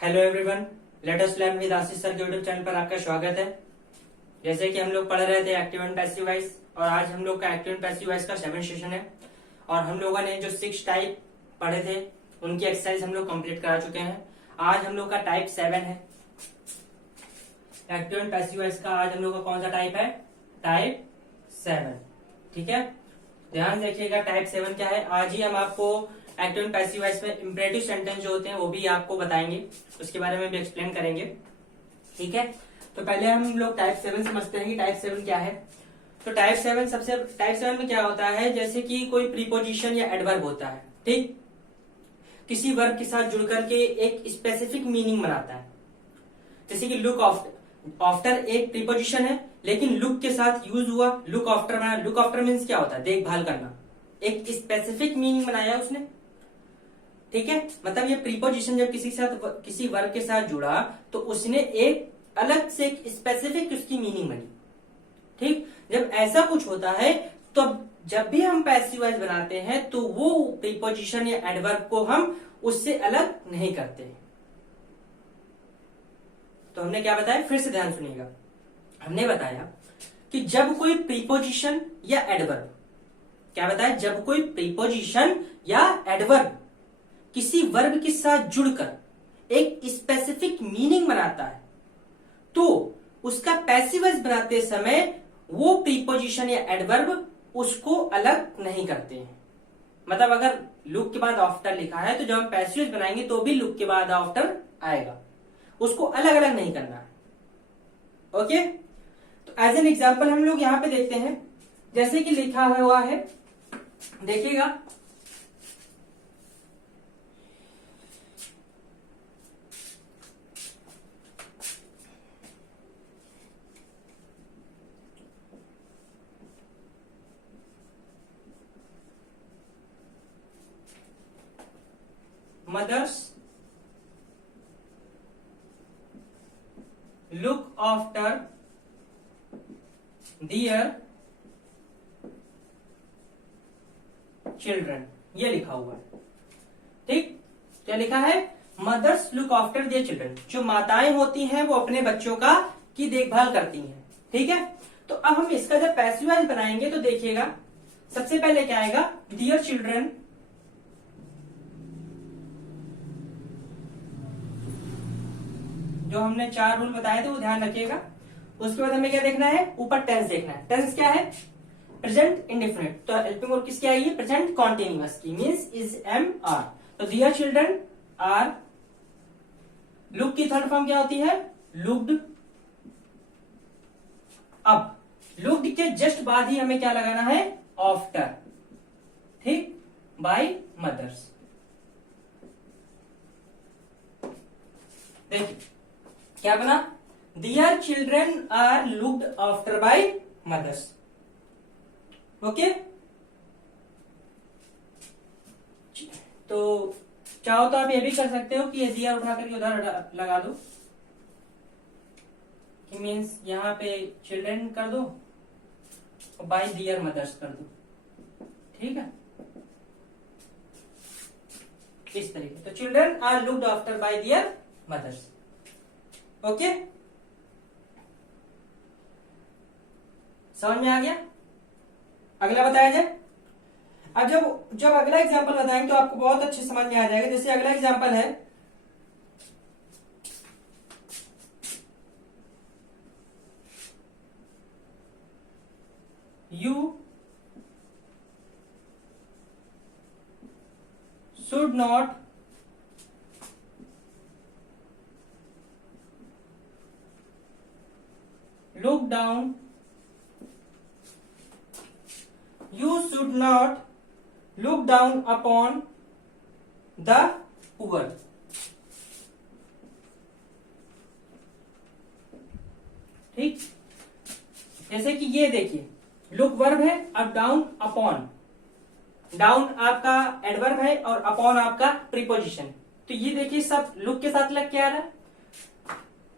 Hello everyone, let us learn with Ashish sir के YouTube channel पर आपका स्वागत है। जैसे कि हम लोग पढ़ रहे थे एक्टिव एंड पैसिव वॉइस, और आज हम लोग का एक्टिव एंड पैसिव वॉइस का 7 सेशन है। और हम लोगों ने जो 6 टाइप पढ़े थे उनकी एक्सरसाइज हम लोग कंप्लीट करा चुके हैं। आज हम लोग का टाइप 7 है एक्टिव एंड पैसिव वॉइस का। आज हम लोग का कौन सा टाइप है? टाइप 7। ठीक है, ध्यान देखिएगा टाइप 7 क्या है। आज ही हम आपको एक्टिव एंड पैसिव वॉइस में इंपरेटिव सेंटेंस जो होते हैं वो भी आपको बताएंगे, उसके बारे में भी एक्सप्लेन करेंगे। ठीक है, तो पहले हम लोग टाइप 7 समझते हैं कि टाइप 7 क्या है। तो टाइप 7 में क्या होता है, जैसे कि कोई प्रीपोजिशन या एडवर्ब होता है, ठीक, किसी वर्ब के साथ जुड़ करके एक स्पेसिफिक मीनिंग बनाता है। जैसे कि लुक आफ्टर एक प्रीपोजिशन है, लेकिन लुक के साथ यूज हुआ, लुक आफ्टर बना। लुक आफ्टर मीन्स क्या होता है? देखभाल करना। एक स्पेसिफिक मीनिंग बनाया उसने। ठीक है, मतलब ये प्रीपोजिशन जब किसी वर्ब के साथ जुड़ा तो उसने एक अलग से एक स्पेसिफिक उसकी मीनिंग बनी। ठीक, जब ऐसा कुछ होता है तो जब भी हम पैसिव वॉइस बनाते हैं तो वो प्रीपोजिशन या एडवर्ब को हम उससे अलग नहीं करते। तो हमने क्या बताया, फिर से ध्यान सुनिएगा। हमने बताया कि जब कोई प्रीपोजिशन या एडवर्ब, क्या बताया, जब कोई प्रीपोजिशन या एडवर्ब किसी वर्ब के साथ जुड़कर एक स्पेसिफिक मीनिंग बनाता है तो उसका पैसिव वॉइस बनाते समय वो प्रीपोजिशन या एडवर्ब उसको अलग नहीं करते हैं। मतलब अगर लुक के बाद आफ्टर लिखा है तो जब हम पैसिव वॉइस बनाएंगे तो भी लुक के बाद आफ्टर आएगा, उसको अलग अलग नहीं करना है। ओके, तो एज एन एग्जाम्पल हम लोग यहां पे देखते हैं, जैसे कि लिखा हुआ है, देखिएगा, mothers look after their children, ये लिखा हुआ है। ठीक, क्या लिखा है? Mothers look after their children. जो माताएं होती हैं वो अपने बच्चों की देखभाल करती हैं। ठीक है, तो अब हम इसका जब पैसिव वॉइस बनाएंगे तो देखिएगा, सबसे पहले क्या आएगा, डियर चिल्ड्रन जो हमने 4 रूल बताए थे वो ध्यान रखिएगा। उसके बाद हमें क्या देखना है, ऊपर टेंस देखना है। टेंस क्या है? Present indefinite. तो हेल्पिंग वर्ब किसकी आएगी? प्रेजेंट कॉन्टिन्यूअस की, मींस इज एम आर। तो डियर चिल्ड्रन आर, लुक की थर्ड फॉर्म क्या होती है? लुक्ड। अब लुक्ड के जस्ट बाद ही हमें क्या लगाना है? आफ्टर। ठीक, बाय मदर्स। देखिए क्या बना, their children are looked after by mothers. Okay, तो चाहो तो आप ये भी कर सकते हो कि ये दियर उठा करके उधर लगा दो, कि मीन्स यहां पे चिल्ड्रन कर दो और बाय दियर मदर्स कर दो। ठीक है, इस तरीके। तो children are looked after by their mothers. Okay, समझ में आ गया? अगला बताया जाए। अब जब अगला एग्जांपल बताएंगे तो आपको बहुत अच्छे समझ में आ जाएगा। जैसे अगला एग्जांपल है, you should not look down, you should not look down upon the poor। ठीक, जैसे कि ये देखिए, लुक वर्ब है, अब डाउन अपॉन। डाउन आपका एडवर्ब है और अपॉन आपका प्रीपोजिशन। तो ये देखिए सब लुक के साथ लग के आ रहा है।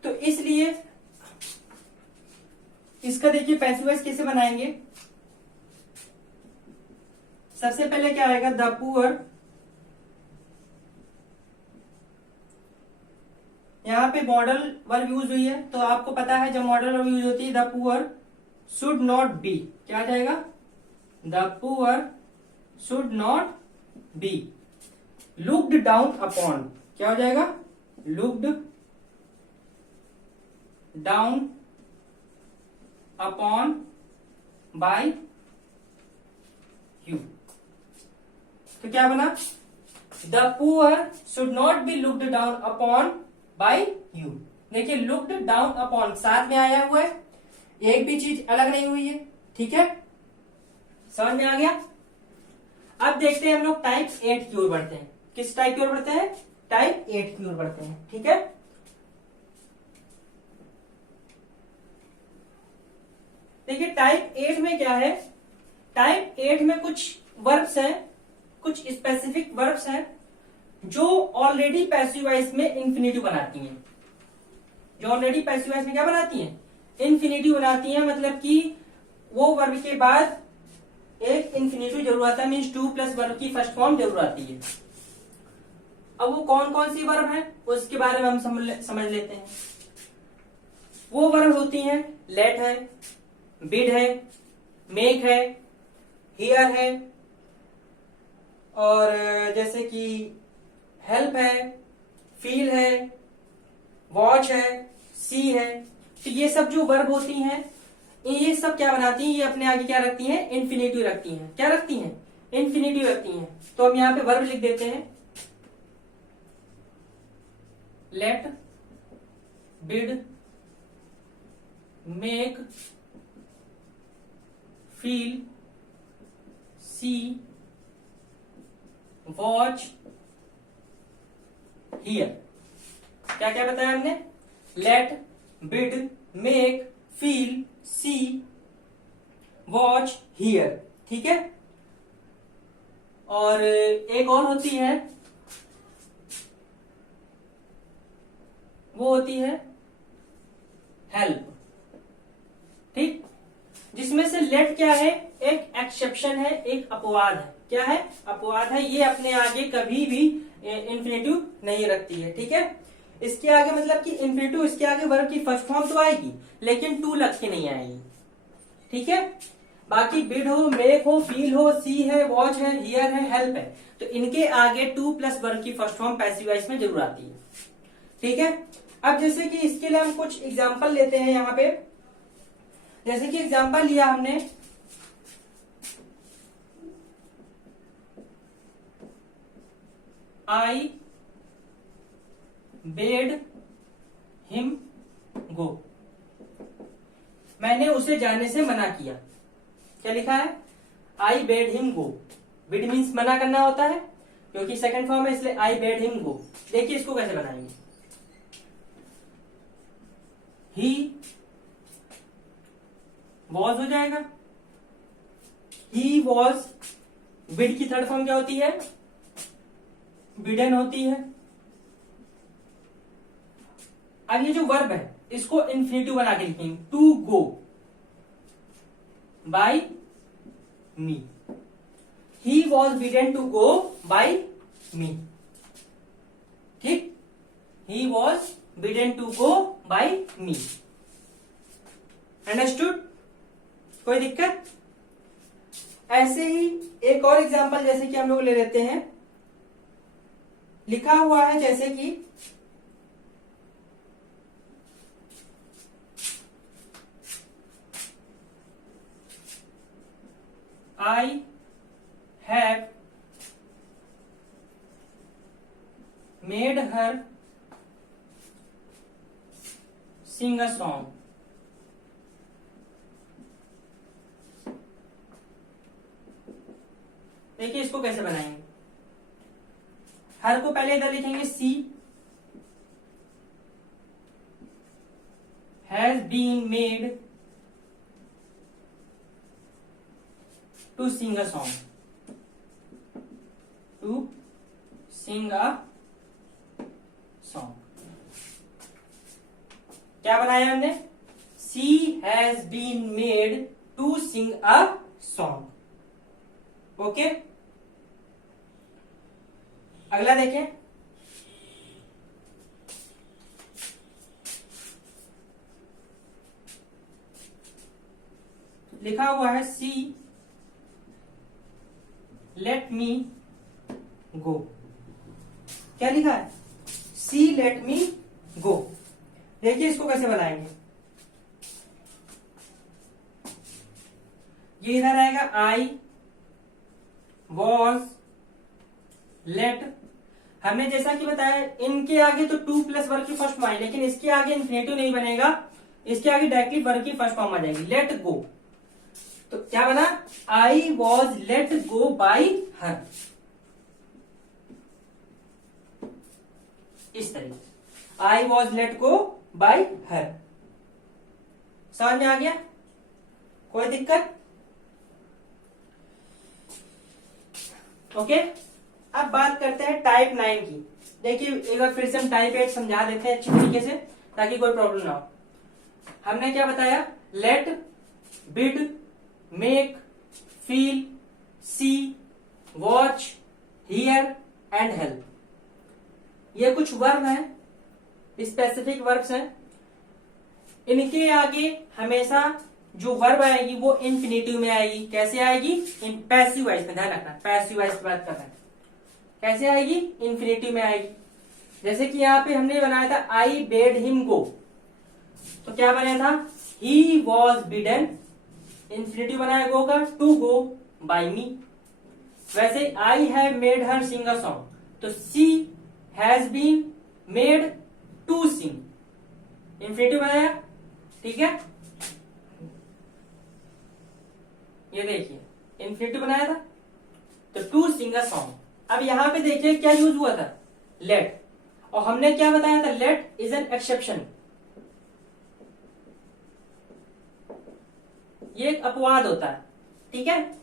तो इसलिए इसका देखिए पैसिव वॉइस कैसे बनाएंगे। सबसे पहले क्या आएगा, द पुअर यहाँ पे मॉडल वर्ब यूज हुई है, तो आपको पता है जब मॉडल वर्ब यूज होती है the poor should not be, क्या आ जाएगा? The poor should not be looked down upon, क्या हो जाएगा? Looked down upon bye you. तो क्या बना? The poor should not be looked down upon bye you. देखिए लुक्ड डाउन अपॉन साथ में आया हुआ है, एक भी चीज अलग नहीं हुई है, ठीक है, समझ में आ गया। अब देखते हैं हम लोग टाइप 8 की ओर बढ़ते हैं। किस टाइप की ओर बढ़ते हैं? टाइप 8 की ओर बढ़ते हैं, ठीक है। देखिए टाइप 8 में क्या है? टाइप 8 में कुछ वर्ब्स हैं, कुछ स्पेसिफिक वर्ब्स हैं जो ऑलरेडी पैसिव वॉइस में इंफिनिटिव बनाती हैं। जो ऑलरेडी पैसिव वॉइस में क्या बनाती हैं? इंफिनिटिव बनाती हैं, मतलब कि वो वर्ब के बाद एक इंफिनिटिव जरूर आता है, मीन्स 2 प्लस वर्ब की फर्स्ट फॉर्म जरूर आती है। अब वो कौन कौन सी वर्ब है उसके बारे में हम समझ लेते हैं। वो वर्ब होती हैं लेट है, बिड है, मेक है, हियर है, और जैसे कि हेल्प है, फील है, वॉच है, सी है। तो ये सब जो वर्ब होती हैं ये सब क्या बनाती हैं? ये अपने आगे क्या रखती हैं? इन्फिनिटिव रखती हैं। क्या रखती हैं? इन्फिनिटिव रखती हैं। तो हम यहां पे वर्ब लिख देते हैं let, bid, make, feel, see, watch, hear. क्या क्या बताया हमने? Let, bid, make, feel, see, watch, hear, ठीक है। और एक और होती है, वो होती है हेल्प, ठीक, जिसमें से लेट क्या है? एक एक्सेप्शन है, एक अपवाद है। क्या है? अपवाद है। ये अपने आगे कभी भी इंफिनिटिव नहीं रखती है, ठीक है। इसके आगे मतलब कि इंफिनिटिव, इसके आगे वर्ब की फर्स्ट फॉर्म तो आएगी लेकिन टू लग के नहीं आएगी, ठीक है। बाकी बिड हो, मेक हो, फील हो, सी है, वॉच है, हियर है, हेल्प है, तो इनके आगे 2 प्लस वर्ब की फर्स्ट फॉर्म पैसिव वॉइस में जरूर आती है, ठीक है। अब जैसे कि इसके लिए हम कुछ एग्जाम्पल लेते हैं यहाँ पे। जैसे कि एग्जाम्पल लिया हमने आई बेड हिम गो, मैंने उसे जाने से मना किया। क्या लिखा है? I bade him go. Bid means मना करना होता है, क्योंकि सेकंड फॉर्म है इसलिए आई बेड हिम गो। देखिए इसको कैसे बनाएंगे। ही वॉज हो जाएगा, ही वॉज। बिड की थर्ड फॉर्म क्या होती है? बिडन होती है। अब ये जो वर्ब है इसको इन्फिनिटिव बना के लिखेंगे, to go by me. He was bidden to go by me, ठीक। He was bidden to go by me. Understood? कोई दिक्कत? ऐसे ही एक और एग्जांपल जैसे कि हम लोग ले लेते हैं। लिखा हुआ है जैसे कि I have made her sing a song. देखिए इसको कैसे बनाएंगे। हर को पहले इधर लिखेंगे she has been made to sing a song, to sing a song. क्या बनाया हमने? She has been made to sing a song. Okay, अगला देखें। लिखा हुआ है सी लेट मी गो। क्या लिखा है? सी लेट मी गो। देखिए इसको कैसे बनाएंगे। ये इधर आएगा आई वॉज लेट। हमने जैसा कि बताया इनके आगे तो टू प्लस वर्ब की फर्स्ट फॉर्म आई, लेकिन इसके आगे इन्फिनेटिव नहीं बनेगा, इसके आगे डायरेक्टली वर्ब की फर्स्ट फॉर्म आ जाएगी, लेट गो। तो क्या बना? I was let go by her. इस तरीके से I was let go by her. समझ में आ गया? कोई दिक्कत? ओके। अब बात करते हैं टाइप 9 की। देखिए एक बार फिर से हम टाइप 8 समझा देते हैं अच्छी तरीके से ताकि कोई प्रॉब्लम ना हो। हमने क्या बताया? Let, bid, make, feel, see, watch, hear and help. ये कुछ वर्ब हैं, स्पेसिफिक वर्ब्स हैं। इनके आगे हमेशा जो वर्ब आएगी वो इंफिनिटिव में आएगी। कैसे आएगी? इन पैसिव वॉइस में, ध्यान रखना पैसिव वॉइस की बात कर रहे हैं। कैसे आएगी? इंफिनिटिव में आएगी। जैसे कि यहाँ पे हमने बनाया था आई बेड हिम गो, तो क्या बनाया था? ही वॉज बिडन। इंफिनिटिव बनाया गो का, टू गो बाई मी। वैसे I have made her sing a song, तो she has been made to sing. Infinitive बनाया, ठीक है। ये देखिए इंफिनिटिव बनाया था तो टू सिंग अ सॉन्ग। अब यहां पे देखिए क्या यूज हुआ था? लेट। और हमने क्या बताया था? Let is an exception. ये एक अपवाद होता है, ठीक है।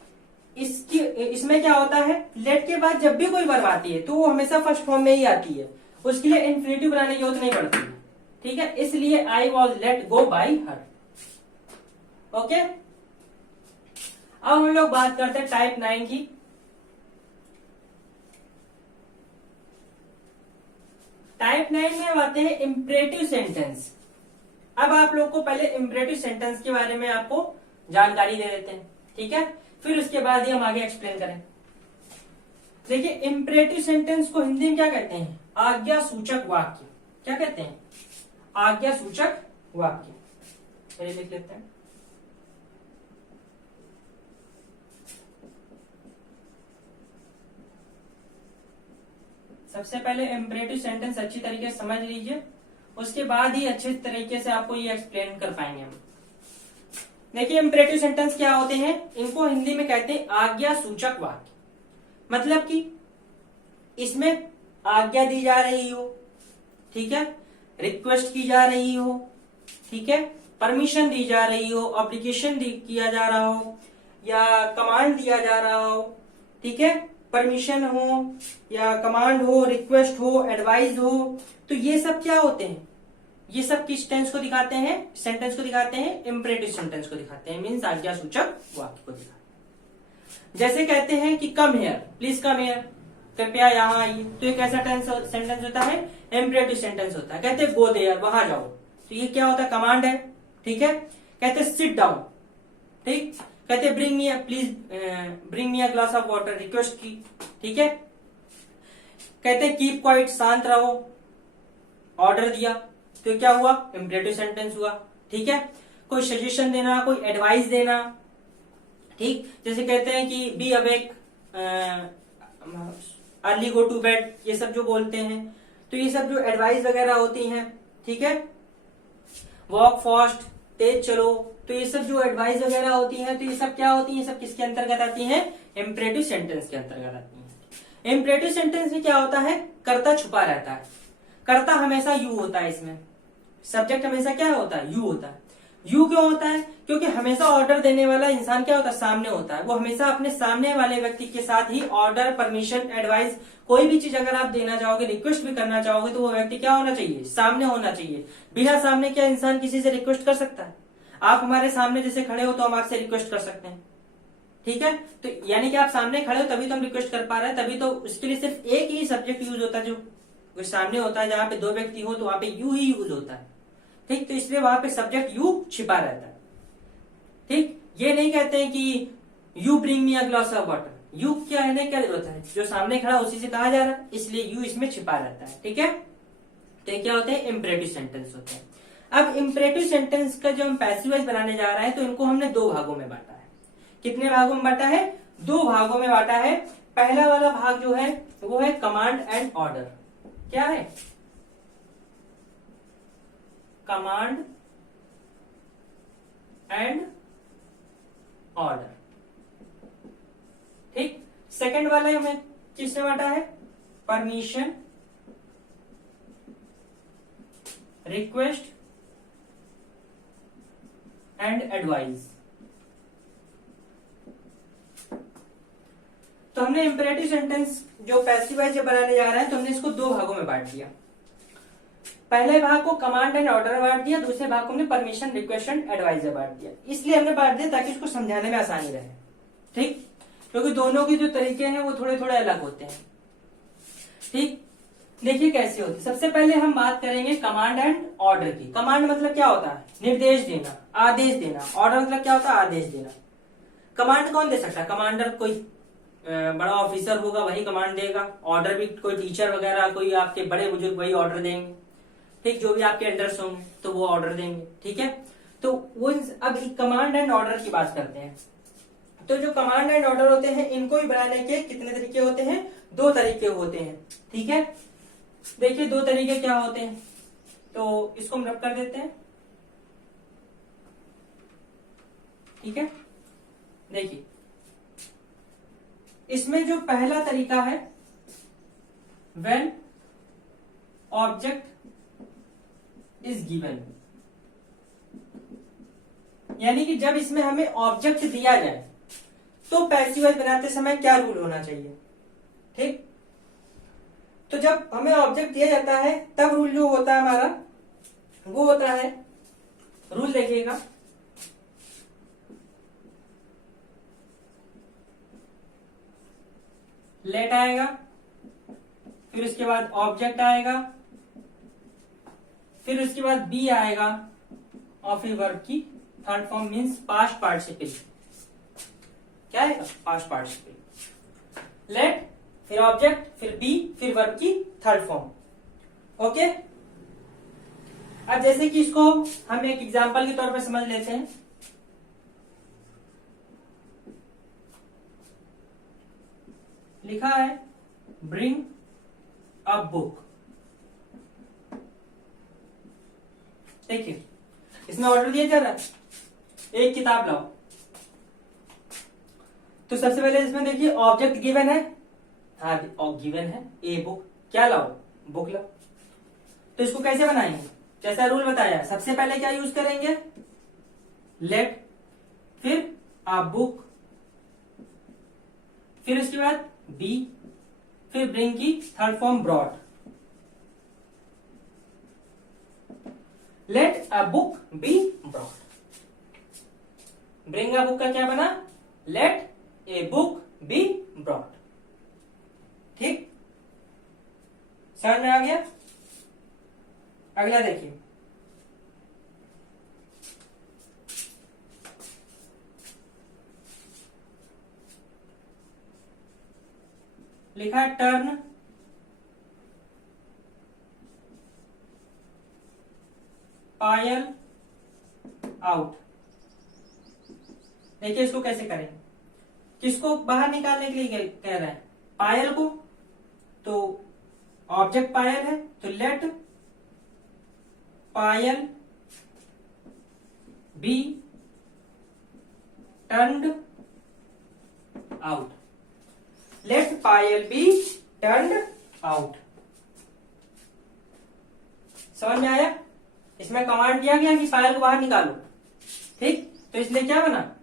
इसमें क्या होता है? लेट के बाद जब भी कोई वर्ब आती है तो वो हमेशा फर्स्ट फॉर्म में ही आती है, उसके लिए इंफिनिटिव बनाने की जरूरत नहीं पड़ती है, ठीक है। इसलिए I was let go by her. Okay. अब हम लोग बात करते हैं टाइप 9 की। टाइप 9 में आते हैं इंपरेटिव सेंटेंस। अब आप लोग को पहले इंपरेटिव सेंटेंस के बारे में आपको जानकारी दे देते हैं, ठीक है। फिर उसके बाद ही हम आगे एक्सप्लेन करें। देखिए इंपरेटिव सेंटेंस को हिंदी में क्या कहते हैं? आज्ञा सूचक वाक्य। क्या कहते हैं? आज्ञा सूचक वाक्य। चलिए लिख लेते हैं। सबसे पहले इंपरेटिव सेंटेंस अच्छी तरीके से समझ लीजिए, उसके बाद ही अच्छे तरीके से आपको ये एक्सप्लेन कर पाएंगे हम। देखिए इंपरेटिव सेंटेंस क्या होते हैं? इनको हिंदी में कहते हैं आज्ञा सूचक वाक्य। मतलब कि इसमें आज्ञा दी जा रही हो, ठीक है, रिक्वेस्ट की जा रही हो, ठीक है, परमिशन दी जा रही हो, एप्लीकेशन किया जा रहा हो, या कमांड दिया जा रहा हो, ठीक है, परमिशन हो या कमांड हो, रिक्वेस्ट हो, एडवाइस हो, तो ये सब क्या होते हैं? ये सब किस टेंस को दिखाते हैं? सेंटेंस को दिखाते हैं, इंपरेटिव सेंटेंस को दिखाते हैं, मीन्स आज्ञा सूचक वाक्य को दिखाते हैं। जैसे कहते हैं कि come here, please come here, कृपया यहाँ आइए, तो ये कैसा सेंटेंस होता है? इंपरेटिव सेंटेंस होता है। कहते गो देयर, वहां जाओ, तो ये क्या होता है? कमांड है, ठीक है। कहते सिट डाउन, ठीक। कहते bring me bring me a glass of water, request की, ठीक है। कहते कीप क्वाइट, शांत रहो, ऑर्डर दिया, तो क्या हुआ? इंपरेटिव सेंटेंस हुआ, ठीक है। कोई सजेशन देना, कोई एडवाइस देना, ठीक। जैसे कहते हैं कि be awake, early go to bed, ये सब जो बोलते हैं, तो ये सब जो एडवाइस वगैरह होती हैं, ठीक है। वॉक फास्ट, तेज चलो, तो ये सब जो एडवाइस वगैरह होती हैं, तो ये सब क्या होती हैं? सब किसके अंतर्गत आती हैं? इंपरेटिव सेंटेंस के अंतर्गत आती हैं। इंपरेटिव सेंटेंस में क्या होता है? कर्ता छुपा रहता है। कर्ता हमेशा यू होता है, इसमें सब्जेक्ट हमेशा क्या होता है? यू होता है। यू क्यों होता है? क्योंकि हमेशा ऑर्डर देने वाला इंसान क्या होता है? सामने होता है। वो हमेशा अपने सामने वाले व्यक्ति के साथ ही ऑर्डर, परमिशन, एडवाइस, कोई भी चीज अगर आप देना चाहोगे, रिक्वेस्ट भी करना चाहोगे, तो वो व्यक्ति क्या होना चाहिए? सामने होना चाहिए। बिना सामने क्या इंसान किसी से रिक्वेस्ट कर सकता है? आप हमारे सामने जैसे खड़े हो तो हम आपसे रिक्वेस्ट कर सकते हैं, ठीक है। तो यानी कि आप सामने खड़े हो तभी तो हम रिक्वेस्ट कर पा रहे हैं, तभी तो उसके लिए सिर्फ एक ही सब्जेक्ट यूज होता है, जो सामने होता है। जहां पे दो व्यक्ति हो तो वहां पे यू ही यूज होता है, ठीक। तो इसलिए वहां पे सब्जेक्ट यू छिपा रहता है, ठीक। ये नहीं कहते हैं कि you bring me a glass of water. You क्या है, क्या जरूरत है, जो सामने खड़ा उसी से कहा जा रहा है, इसलिए यू इसमें छिपा रहता है। ठीक है, तो ये क्या होते हैं, इंपरेटिव सेंटेंस होते हैं। अब इंपरेटिव सेंटेंस का जो हम पैसिव वॉइस बनाने जा रहे हैं, तो इनको हमने दो भागों में बांटा है। कितने भागों में बांटा है, दो भागों में बांटा है। पहला वाला भाग जो है वो है कमांड एंड ऑर्डर। क्या है, कमांड एंड ऑर्डर। ठीक, सेकंड वाला हमें किसने बांटा है, परमिशन, रिक्वेस्ट एंड एडवाइस। तो हमने इंपेरेटिव सेंटेंस जो पैसिव वॉइस बनाने जा रहे हैं, तो हमने इसको दो भागों में बांट दिया। पहले भाग को कमांड एंड ऑर्डर बांट दिया, दूसरे भाग को हमने परमिशन, रिक्वेस्ट एंड एडवाइस बांट दिया। इसलिए हमने बांट दिया ताकि इसको समझाने में आसानी रहे। ठीक, क्योंकि दोनों के जो तरीके हैं वो थोड़े थोड़े अलग होते हैं। ठीक, देखिए कैसे होती है। सबसे पहले हम बात करेंगे कमांड एंड ऑर्डर की। कमांड मतलब क्या होता है, निर्देश देना, आदेश देना। ऑर्डर मतलब क्या होता है, आदेश देना। कमांड कौन दे सकता है, कमांडर कोई बड़ा ऑफिसर होगा वही कमांड देगा। ऑर्डर भी कोई टीचर वगैरह, कोई आपके बड़े बुजुर्ग वही ऑर्डर देंगे। ठीक, जो भी आपके अंडर्स होंगे तो वो ऑर्डर देंगे। ठीक है, तो वो अब कमांड एंड ऑर्डर की बात करते हैं। तो जो कमांड एंड ऑर्डर होते हैं, इनको भी बनाने के कितने तरीके होते हैं, दो तरीके होते हैं। ठीक है, देखिए दो तरीके क्या होते हैं, तो इसको हम रब कर देते हैं। ठीक है, देखिए इसमें जो पहला तरीका है, व्हेन ऑब्जेक्ट इज गिवन, यानी कि जब इसमें हमें ऑब्जेक्ट दिया जाए तो पैसिव वॉइस बनाते समय क्या रूल होना चाहिए। ठीक, तो जब हमें ऑब्जेक्ट दिया जाता है तब रूल जो होता है हमारा वो होता है, रूल देखिएगा, लेट आएगा, फिर उसके बाद ऑब्जेक्ट आएगा, फिर उसके बाद बी आएगा और फिर वर्ब की third form means past participle. क्या आएगा, पास्ट पार्टिसिपल। लेट, फिर ऑब्जेक्ट, फिर बी, फिर वर्ब की थर्ड फॉर्म। ओके, अब जैसे कि इसको हम एक एग्जांपल के तौर पर समझ लेते हैं। लिखा है ब्रिंग अ बुक। देखिए इसमें ऑर्डर दिया जा रहा है, एक किताब लाओ। तो सबसे पहले इसमें देखिए ऑब्जेक्ट गिवन है, हाँ गिवन है ए बुक, क्या लाओ, बुक लाओ। तो इसको कैसे बनाएंगे, जैसा रूल बताया, सबसे पहले क्या यूज करेंगे, लेट, फिर आ बुक, फिर उसके बाद बी, फिर ब्रिंग की third form brought. Let a book be brought. Bring a book का क्या बना, let a book be brought. ठीक, समझ में आ गया। अगला देखिए, लिखा है टर्न पायल आउट। देखिए इसको कैसे करें, किसको बाहर निकालने के लिए कह रहे हैं, पायल को। तो ऑब्जेक्ट पायल है, तो लेट पायल बी टर्न्ड आउट। लेट पायल बी टर्न्ड आउट। समझ में आया, इसमें कमांड दिया गया कि पायल को बाहर निकालो। ठीक, तो इसलिए क्या बना,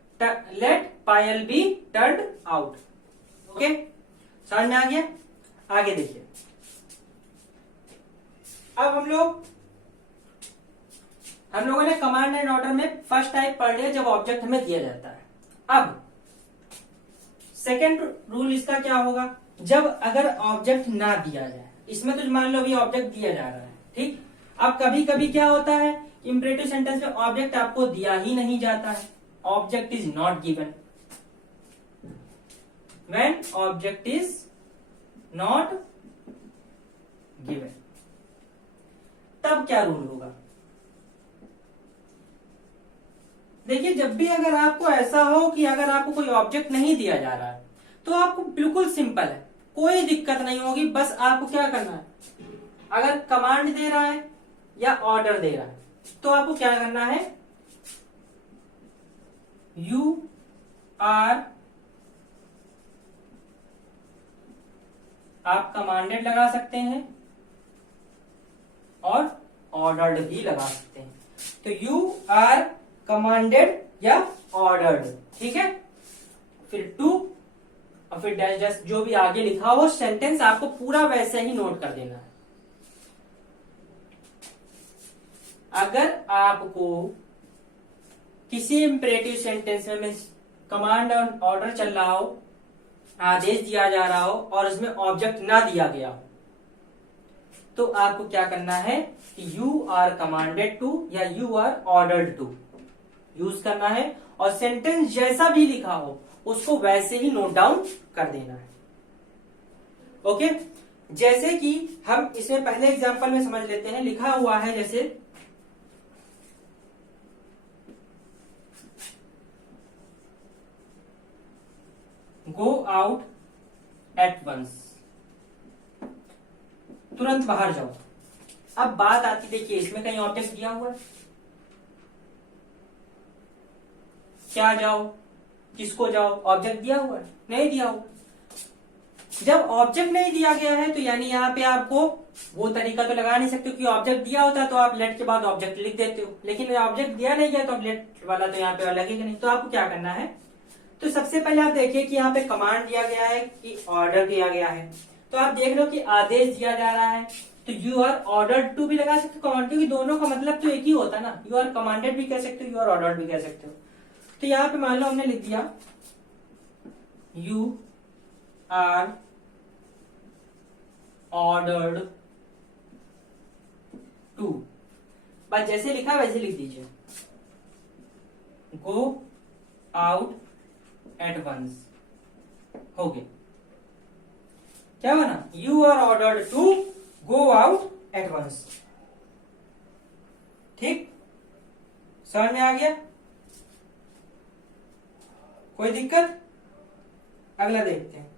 लेट पायल बी टर्न्ड आउट। ओके, समझ में आ गया। आगे देखिए, अब हम लोगों ने कमांड एंड ऑर्डर में फर्स्ट टाइप पढ़ लिया, जब ऑब्जेक्ट हमें दिया जाता है। अब सेकेंड रूल इसका क्या होगा, जब अगर ऑब्जेक्ट ना दिया जाए। इसमें तो मान लो अभी ऑब्जेक्ट दिया जा रहा है। ठीक, अब कभी कभी क्या होता है, इंपरेटिव सेंटेंस में ऑब्जेक्ट आपको दिया ही नहीं जाता है। Object is not given, when object is not given, तब क्या रूल होगा? देखिए, जब भी अगर आपको ऐसा हो कि अगर आपको कोई ऑब्जेक्ट नहीं दिया जा रहा है तो आपको बिल्कुल सिंपल है, कोई दिक्कत नहीं होगी। बस आपको क्या करना है, अगर कमांड दे रहा है या ऑर्डर दे रहा है तो आपको क्या करना है, यू आर, आप कमांडेड लगा सकते हैं और ऑर्डर्ड भी लगा सकते हैं। तो यू आर कमांडेड या ऑर्डर्ड, ठीक है। फिर टू और फिर डैश डैश, जो भी आगे लिखा हो सेंटेंस आपको पूरा वैसे ही नोट कर देना है। अगर आपको किसी इंपरेटिव सेंटेंस में कमांड और ऑर्डर चल रहा हो, आदेश दिया जा रहा हो और उसमें ऑब्जेक्ट ना दिया गया हो, तो आपको क्या करना है कि यू आर कमांडेड टू या you are ordered to use करना है, और सेंटेंस जैसा भी लिखा हो उसको वैसे ही नोट डाउन कर देना है। ओके, जैसे कि हम इसमें पहले एग्जांपल में समझ लेते हैं। लिखा हुआ है जैसे गो आउट एट वंस, तुरंत बाहर जाओ। अब बात आती, देखिए इसमें कहीं ऑब्जेक्ट दिया हुआ है, क्या जाओ, किसको जाओ, ऑब्जेक्ट दिया हुआ है? नहीं दिया हुआ। जब ऑब्जेक्ट नहीं दिया गया है तो यानी यहाँ पे आपको वो तरीका तो लगा नहीं सकते कि ऑब्जेक्ट दिया होता तो आप लेट के बाद ऑब्जेक्ट लिख देते हो, लेकिन ऑब्जेक्ट दिया नहीं गया तो लेट वाला तो यहाँ पे लगेगा नहीं। तो आपको क्या करना है, तो सबसे पहले आप देखिए कि यहाँ पे कमांड दिया गया है कि ऑर्डर दिया गया है। तो आप देख लो कि आदेश दिया जा रहा है, तो यू आर ऑर्डर्ड टू भी लगा सकते हो, कमांड, क्योंकि दोनों का मतलब तो एक ही होता है ना। यू आर कमांडेड भी कह सकते हो, यू आर ऑर्डर्ड भी कह सकते हो। तो यहाँ पे मान लो हमने लिख दिया यू आर ऑर्डर्ड टू, बस जैसे लिखा वैसे लिख दीजिए, गो आउट एट वंस, हो गया। क्या बना, you are ordered to go out at once. ठीक, समझ में आ गया? कोई दिक्कत? अगला देखते हैं।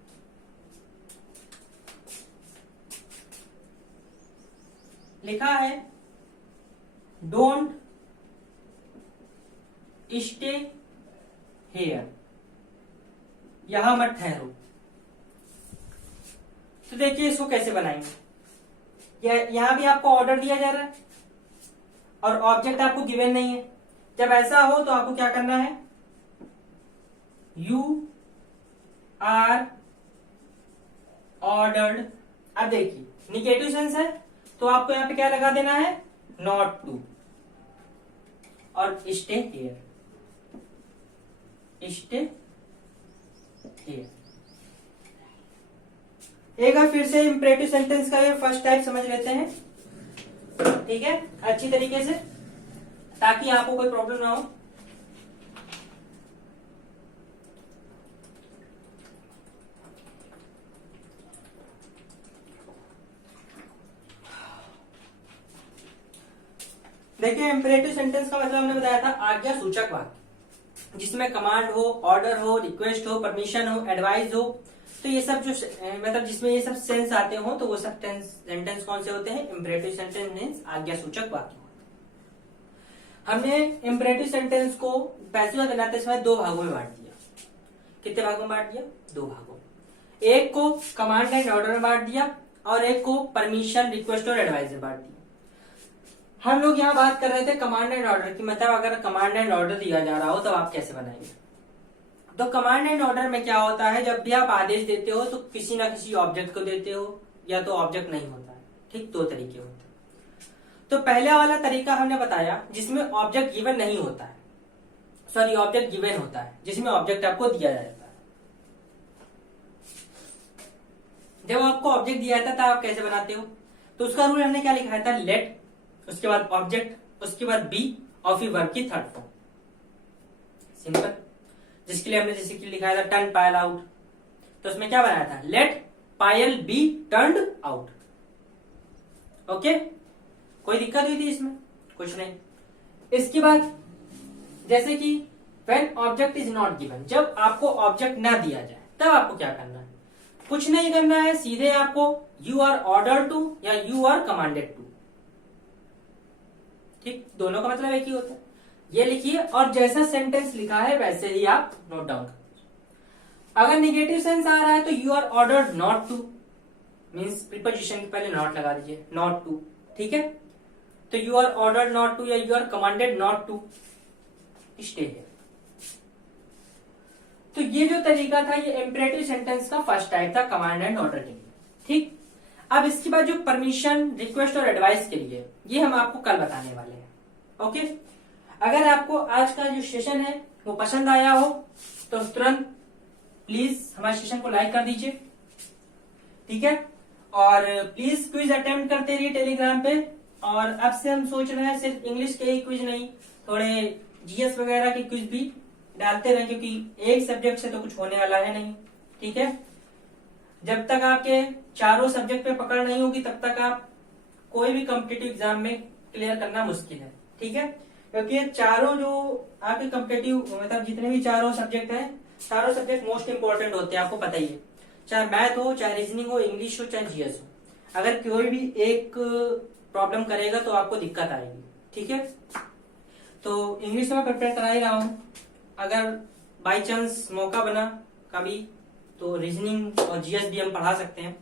लिखा है डोंट स्टे हेयर, यहां मत ठहरो। तो देखिए इसको कैसे बनाएंगे। यहां भी आपको ऑर्डर दिया जा रहा है और ऑब्जेक्ट आपको गिवन नहीं है। जब ऐसा हो तो आपको क्या करना है, यू आर ऑर्डर्ड। अब देखिए निगेटिव सेंस है तो आपको यहां पे क्या लगा देना है, नॉट टू, और स्टे हियर, स्टे हियर। एक बार फिर से इंपरेटिव सेंटेंस का ये फर्स्ट टाइप समझ लेते हैं, ठीक है, अच्छी तरीके से, ताकि आपको कोई प्रॉब्लम ना हो। देखिए इंपरेटिव सेंटेंस का मतलब हमने बताया था आज्ञा सूचक वाक्य, जिसमें कमांड हो, ऑर्डर हो, रिक्वेस्ट हो, परमिशन हो, एडवाइस हो। तो ये सब जो मतलब जिसमें ये सब सेंस आते हो तो वो सब सेंटेंस कौन से होते हैं, इंपरेटिव सेंटेंस मींस आज्ञा सूचक वाक्य। हमने इंपरेटिव सेंटेंस को पैसिव बनाते समय दो भागों में बांट दिया। कितने भागों में बांट दिया, दो भागों। एक को कमांड एंड ऑर्डर में बांट दिया और एक को परमिशन, रिक्वेस्ट और एडवाइस में बांट दिया। हम लोग यहाँ बात कर रहे थे कमांड एंड ऑर्डर की, मतलब अगर कमांड एंड ऑर्डर दिया जा रहा हो तो आप कैसे बनाएंगे। तो कमांड एंड ऑर्डर में क्या होता है, जब भी आप आदेश देते हो तो किसी ना किसी ऑब्जेक्ट को देते हो या तो ऑब्जेक्ट नहीं होता है। ठीक, दो तरीके होते हैं। तो पहले वाला तरीका हमने बताया जिसमें ऑब्जेक्ट गिवन नहीं होता है, सॉरी ऑब्जेक्ट गिवन होता है, जिसमें ऑब्जेक्ट आपको दिया जाता है। जब आपको ऑब्जेक्ट दिया जाता था आप कैसे बनाते हो, तो उसका रूल हमने क्या लिखा था, लेट, उसके बाद ऑब्जेक्ट, उसके बाद बी और फिर वर्ब की थर्ड फॉर्म। सिंपल। जिसके लिए हमने जैसे कि लिखा था टर्न पायल आउट, तो उसमें क्या बनाया था, लेट पायल बी टर्न्ड आउट। ओके, कोई दिक्कत हुई थी इसमें? कुछ नहीं। इसके बाद जैसे कि when object is not given, जब आपको ऑब्जेक्ट ना दिया जाए तब आपको क्या करना है? कुछ नहीं करना है, सीधे आपको यू आर ऑर्डर टू या यू आर कमांडेड टू, ठीक, दोनों का मतलब एक ही होता है। ये लिखिए और जैसा सेंटेंस लिखा है वैसे ही आप नोट डाउन करिए। अगर निगेटिव सेंस आ रहा है तो you are ordered not to, means preposition के पहले नॉट लगा दीजिए, नॉट टू, ठीक है। तो you are ordered not to या you are commanded not to stay here. तो ये जो तरीका था ये इंपरेटिव सेंटेंस का फर्स्ट टाइप था, कमांड एंड ऑर्डर के लिए, ठीक। अब इसके बाद जो परमिशन, रिक्वेस्ट और एडवाइस के लिए, ये हम आपको कल बताने वाले हैं। ओके, अगर आपको आज का जो सेशन है वो पसंद आया हो तो तुरंत प्लीज हमारे सेशन को लाइक कर दीजिए, ठीक है। और प्लीज क्विज अटेम्प्ट करते रहिए टेलीग्राम पे। और अब से हम सोच रहे हैं सिर्फ इंग्लिश के ही क्विज नहीं, थोड़े जीएस वगैरह के क्विज भी डालते रहे, क्योंकि एक सब्जेक्ट से तो कुछ होने वाला है नहीं, ठीक है। जब तक आपके चारों सब्जेक्ट पे पकड़ नहीं होगी तब तक आप कोई भी कॉम्पिटिटिव एग्जाम में क्लियर करना मुश्किल है, ठीक है। क्योंकि ये चारों जो आपके कॉम्पिटिटिव मतलब जितने भी चारों सब्जेक्ट हैं, चारों सब्जेक्ट मोस्ट इंपोर्टेंट होते हैं, आपको पता ही है। चाहे मैथ हो, चाहे रीजनिंग हो, इंग्लिश हो, चाहे जीएस हो, अगर कोई भी एक प्रॉब्लम करेगा तो आपको दिक्कत आएगी, ठीक है। तो इंग्लिश तो मैं प्रिपेयर करा ही रहा हूँ, अगर बाई चांस मौका बना कभी तो रीजनिंग और जीएस भी हम पढ़ा सकते हैं,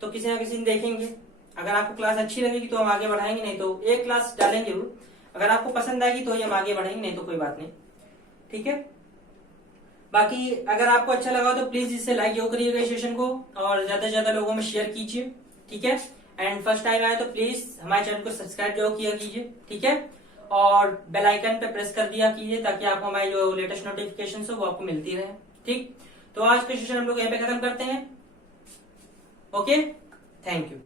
तो किसी ना किसी दिन देखेंगे। अगर आपको क्लास अच्छी लगेगी तो हम आगे बढ़ाएंगे, नहीं तो एक क्लास डालेंगे जरूर। अगर आपको पसंद आएगी तो ही हम आगे बढ़ेंगे, नहीं तो कोई बात नहीं, ठीक है। बाकी अगर आपको अच्छा लगा तो प्लीज इससे लाइक जरूर करिएगा इस सेशन को, और ज्यादा से ज्यादा लोगों में शेयर कीजिए, ठीक है। एंड फर्स्ट टाइम आए तो प्लीज हमारे चैनल को सब्सक्राइब जरूर किया कीजिए, ठीक है। और बेल आइकन पे प्रेस कर दिया कीजिए ताकि आपको हमारी जो लेटेस्ट नोटिफिकेशन हो वो आपको मिलती रहे, ठीक। तो आज का सेशन हम लोग यहाँ पे खत्म करते हैं। Okay, thank you.